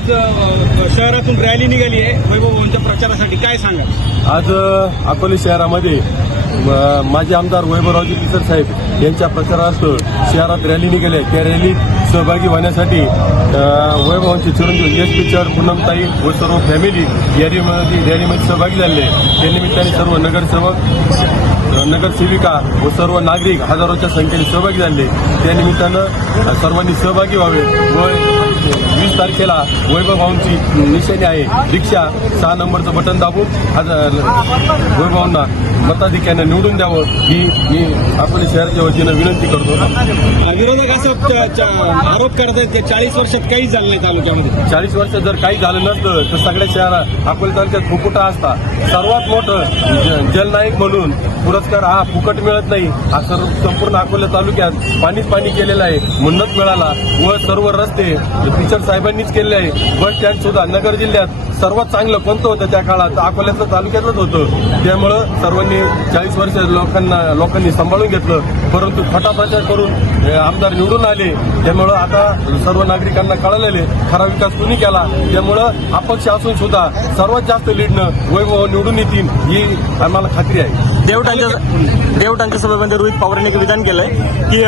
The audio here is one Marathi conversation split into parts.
आज शहरातून रॅली निघाली आहे. वैभव भवनच्या प्रचारासाठी काय सांगा आज अकोली अकोले शहरामध्ये माजी आमदार वैभवरावजी पिसर साहेब यांच्या प्रचारार्थ शहरात रॅली निघाली आहे. त्या रॅलीत सहभागी होण्यासाठी वैभवांची वैभवांचे चिरंजीव एस पी चर पूनमताई व सर्व फॅमिली या रॅलीमध्ये रॅलीमध्ये सहभागी झाले. त्या निमित्ताने सर्व नगरसेवक नगरसेविका व सर्व नागरिक हजारोच्या संख्येने सहभागी झाले. त्या निमित्तानं सर्वांनी सहभागी व्हावे व वीस तारखेला वैभव भाऊंची निशाणी आहे. रिक्षा सहा नंबरचं बटन दाबून आज वैभवांना मताधिक्यानं निवडून द्यावं ही मी आपल्या शहराच्या वतीनं विनंती करतो. विरोधक असं आरोप करत आहेत की चाळीस वर्षात काहीच झालं नाही तालुक्यामध्ये. चाळीस वर्ष जर काही झालं नसतं तर सगळ्या शहरात अकोले तालुक्यात फुकुटा असता. सर्वात मोठं जलनायक म्हणून पुरस्कार हा फुकट मिळत नाही. हा सर्व संपूर्ण अकोले तालुक्यात पाणीच पाणी केलेलं आहे. म्हणूनच मिळाला. व सर्व रस्ते टीचर साहेबांनीच केले आहे. बस स्टँड सुद्धा नगर जिल्ह्यात सर्वात चांगलं कोणतं होतं त्या काळात? अकोल्याचं तालुक्यातच होतं. त्यामुळं सर्वांनी चाळीस वर्ष लोकांना लोकांनी सांभाळून घेतलं. परंतु खटा प्रचार करून आमदार निवडून आले. त्यामुळं आता सर्व नागरिकांना कळलेले खरा विकास कुणी केला? त्यामुळं अपक्ष असून सुद्धा सर्वात जास्त लीडनं वैभव निवडून येतील ही आम्हाला खात्री आहे. देवटांच्या देवटांच्या सभेमध्ये रोहित पवारांनी एक विधान केलंय की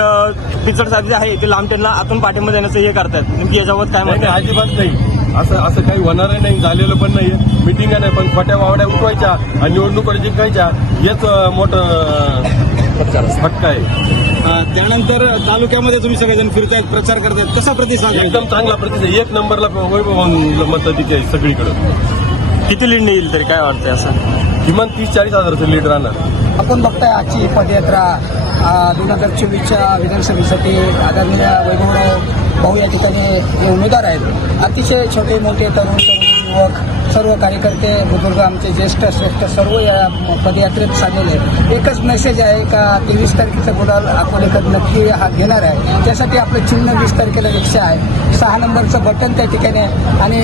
पिचड जे आहे ते लांबटेंना आतून पाठिंबा देण्याचं हे करतात नेमकी याच्यावर काय मत आहे? अजिबात नाही. असं असं काही होणारही नाही झालेलं पण नाही मिटिंगा नाही पण खोट्या वावड्या उठवायच्या आणि निवडणुका जिंकायच्या हेच मोठं फटका आहे. त्यानंतर तालुक्यामध्ये तुम्ही सगळेजण फिरतायत प्रचार करतायत. कसा प्रतिसाद? एकदम चांगला प्रतिसाद. एक नंबरला वैभव आहे सगळीकडे. किती लीड येईल तरी काय वाटतंय असं? किमान तीस चाळीस हजाराचं लीड राहणार. आपण बघताय आजची पदयात्रा दोन हजार चोवीसच्या विधानसभेसाठी आदरणीय वैभवराव भाऊ या ठिकाणी हे उमेदवार आहेत. अतिशय छोटे मोठे तरुण तरुण युवक सर्व कार्यकर्ते बुजुर्ग आमचे ज्येष्ठ श्रेष्ठ सर्व या पदयात्रेत सामील आहेत एकच मेसेज आहे का तेवीस तारखेचा गुलाल अकोलेकर नक्की हा घेणार आहे. त्यासाठी आपलं चिन्ह वीस तारखेला रिक्षा आहे. सहा नंबरचं बटन त्या ठिकाणी आहे. आणि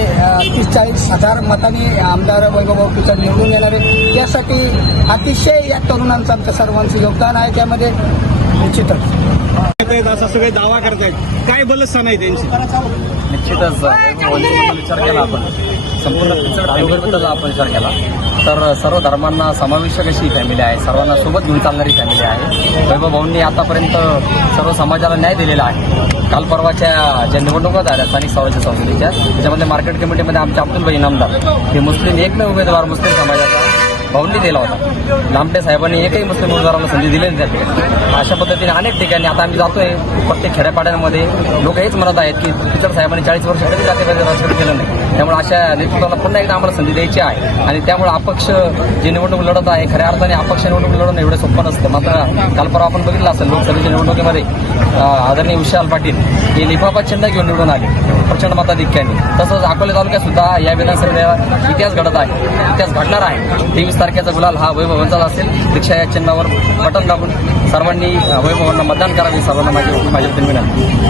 तीस चाळीस हजार मतांनी आमदार वैभव पिचर निवडून येणार आहे. त्यासाठी अतिशय या तरुणांचं आमच्या सर्वांचं योगदान आहे. त्यामध्ये निश्चितच. असा सगळे दावा करतायत. काय बलस्थान आहे त्यांची? निश्चितच विचार केला आपण. संपूर्ण पिचड फॅमिलीबद्दल आपण विचार केला? तर सर्व धर्मांना समावेशक अशी फॅमिली आहे? सर्वांना सोबत घेऊन चालणारी फॅमिली आहे. वैभव भाऊंनी आतापर्यंत सर्व समाजाला न्याय दिलेला आहे. काल परवाच्या ज्या निवडणुका झाल्या स्थानिक स्वराज्य संस्थेच्या त्याच्यामध्ये मार्केट कमिटीमध्ये आमचे अब्दुल भाई नामदार हे मुस्लिम एकमेव उमेदवार मुस्लिम समाजाचा बाउंड्री दिला होता. लांबटे साहेबांनी एकही मुस्लिम उमेदवारांना संधी दिली नाही त्या अशा पद्धतीने अनेक ठिकाणी आता आम्ही जातोय. प्रत्येक खेड्यापाड्यांमध्ये लोक हेच म्हणत आहेत की इतर साहेबांनी चाळीस वर्ष कधी जाते राजकारण केलं नाही. त्यामुळे अशा नेतृत्वाला पुन्हा एकदा आम्हाला संधी द्यायची आहे. आणि त्यामुळे अपक्ष जी निवडणूक लढत आहे खऱ्या अर्थाने अपक्ष निवडणूक लढणं एवढं सोपं नसतं. मात्र काल परवा आपण बघितलं असेल लोकसभेच्या निवडणुकीमध्ये आदरणीय विशाल पाटील हे लिफाफा चिन्ह घेऊन निवडून आले प्रचंड मताधिक्याने. तसंच अकोले तालुक्यात सुद्धा या विधानसभेला इतिहास घडत आहे इतिहास घडणार आहे. तेवीस तारखेचा गुलाल हा वैभवांचाच असेल. रिक्षा या चिन्हावर बटन दाबून सर्वांनी वैभवांना मतदान करावे सर्वांना माझी माझ्या विनंती.